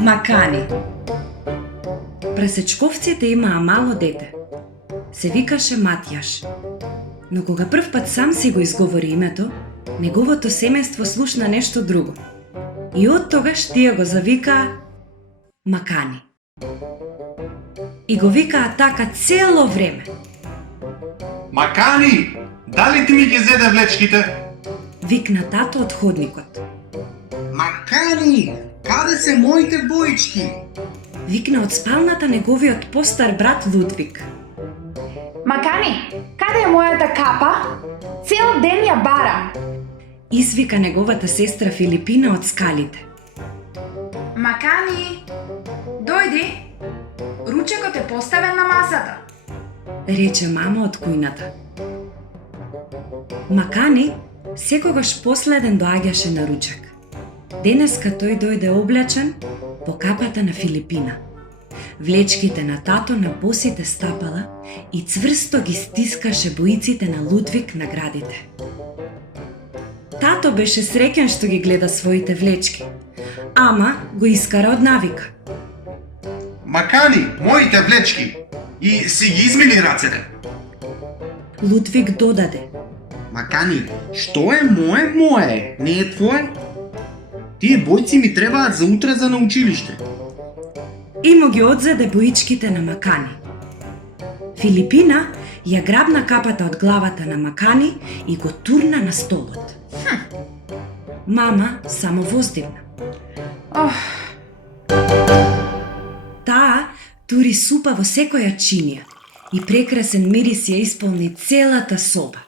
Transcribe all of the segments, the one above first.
Макани. Пресечковците имаа мало дете. Се викаше Матјаш. Но кога прв пат сам си го изговори името, неговото семејство слушна нешто друго. И од тогаш тие го завикаа Макани. И го викаа така цело време. Макани, дали ти ми ги зеде влечките? Викна тато од ходникот. Макани, каде се моите боички? Викна од спалната неговиот постар брат Лудвиг. Макани, каде е мојата капа? Цел ден ја барам. Извика неговата сестра Филипина од скалите. Макани, дојди. Ручекот е поставен на масата. Рече мама од кујната. Макани секогаш последен доаѓаше на ручек. Денеска тој дојде облечен по капата на Филипина. Влечките на тато на босите стапала и цврсто ги стискаше боиците на Лудвиг на градите. Тато беше среќен што ги гледа своите влечки, ама го искара од навика. Макани, моите влечки! И си ги измили рацете. Лудвиг додаде. Макани, што е мое, не е твое? Тие бојци ми требаат за утре за на училиште. И му ги одзеде боичките на Макани. Филипина ја грабна капата од главата на Макани и го турна на столот. Мама само воздивна. Таа тури супа во секоја чинија и прекрасен мирис ја исполни целата соба.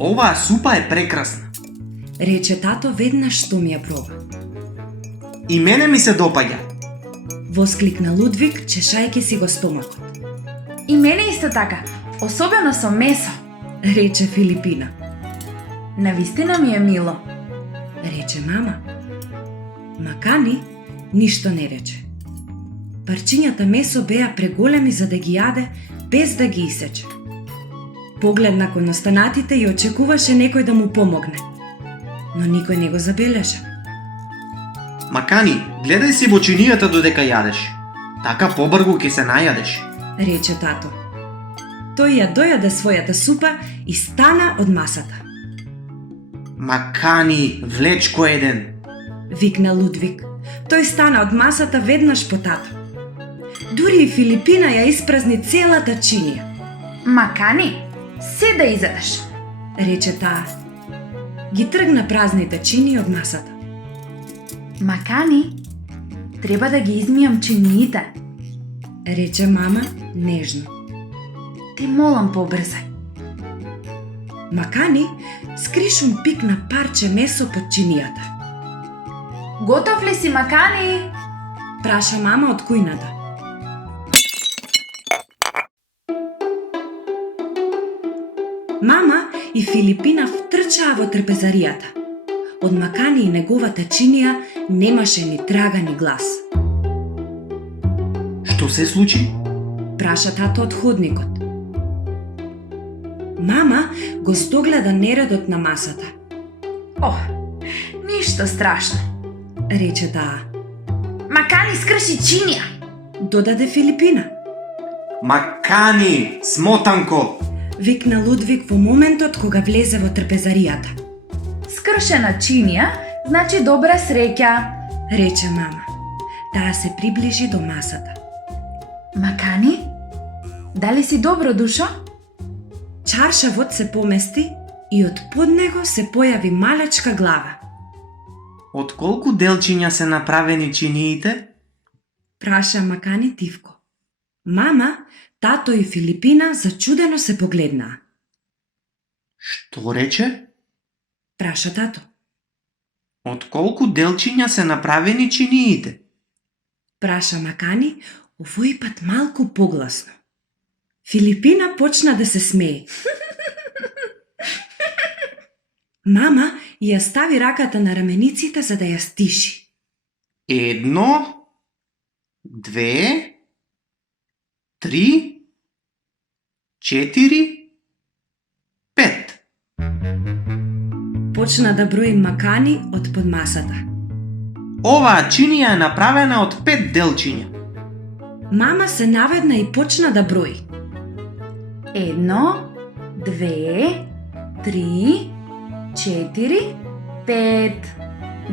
Оваа супа е прекрасна. Рече тато веднаш што ми ја проба. И мене ми се допаѓа. Воскликна Лудвиг, чешајќи си го стомакот. И мене исто така, особено со месо. Рече Филипина. Навистина ми е мило. Рече мама. Макани ништо не рече. Парчињата месо беа преголеми за да ги јаде без да ги исече. Погледна кон останатите и очекуваше некој да му помогне. Но никој не го забележа. Макани, гледај си во чинијата додека јадеш. Така побрзо ќе се најадеш. Рече тато. Тој ја дојаде својата супа и стана од масата. Макани, влечко еден. Викна Лудвиг. Тој стана од масата веднаш по тато. Дури и Филипина ја испразни целата чинија. Макани, се да изедеш. Рече таа. Ги тргна празните чинии од масата. Макани, треба да ги измијам чиниите. Рече мама нежно. Те молам побрзај. Макани скришум пикна парче месо под чинијата. Готов ли си, Макани? Праша мама од кујната. Мама и Филипина втрчаа во трпезаријата. Од Макани и неговата чинија немаше ни трага ни глас. Што се случи? Праша тато од ходникот. Мама го здогледа нередот на масата. Ништо страшно. Рече таа. Макани скрши чинија. Додаде Филипина. Макани, смотанко! Викна Лудвиг во моментот кога влезе во трпезаријата. Скршена чинија значи добра среќа. Рече мама. Таа се приближи до масата. Макани, дали си добро душо? Чаршавот се помести и од под него се појави малечка глава. Од колку делчиња се направени чиниите? Праша Макани тивко. Мама, тато и Филипина зачудено се погледнаа. Што рече? Праша тато. Од колку делчиња се направени чиниите? Праша Макани, овој пат малку погласно. Филипина почна да се смее. Мама ја стави раката на рамениците за да ја стиши. 1, 2, 3, 4, 5. почна да брои макани од под масата. Оваа чинија е направена од 5 делчиња. Мама се наведна и почна да брои. 1, 2, 3, 4, 5.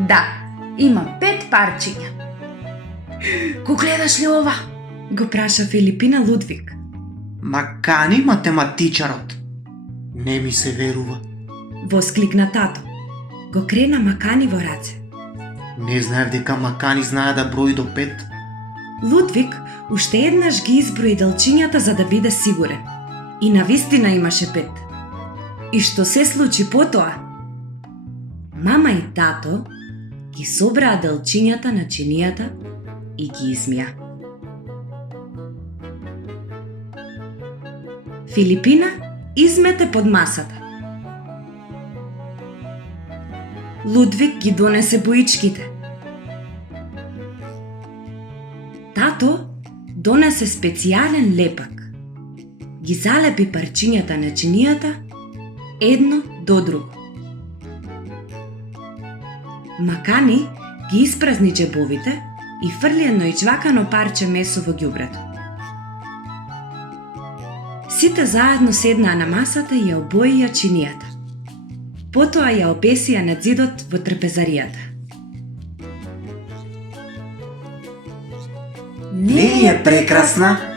Да, има 5 парчиња. Го гледаш ли ова? Го праша Филипина Лудвиг. Макани математичарот. Не ми се верува. Воскликна тато. Го крена макани во раце. Не знаев дека Макани знае да брои до 5. Лудвиг уште еднаш ги изброи делчињата за да биде сигурен. И навистина имаше 5. И што се случи потоа? Мама и тато ги собраа делчињата на чинијата и ги измија. Филипина измете под масата. Лудвиг ги донесе боичките. Тато донесе специјален лепак. Ги залепи парчињата на чинијата едно до друго. Макани ги испразни џебовите и фрли едно ичвакано парче месо во ѓубрето. Сите заедно седнаа на масата и ја обоија чинијата. Потоа ја обесија на зидот во трпезаријата. Не е прекрасна?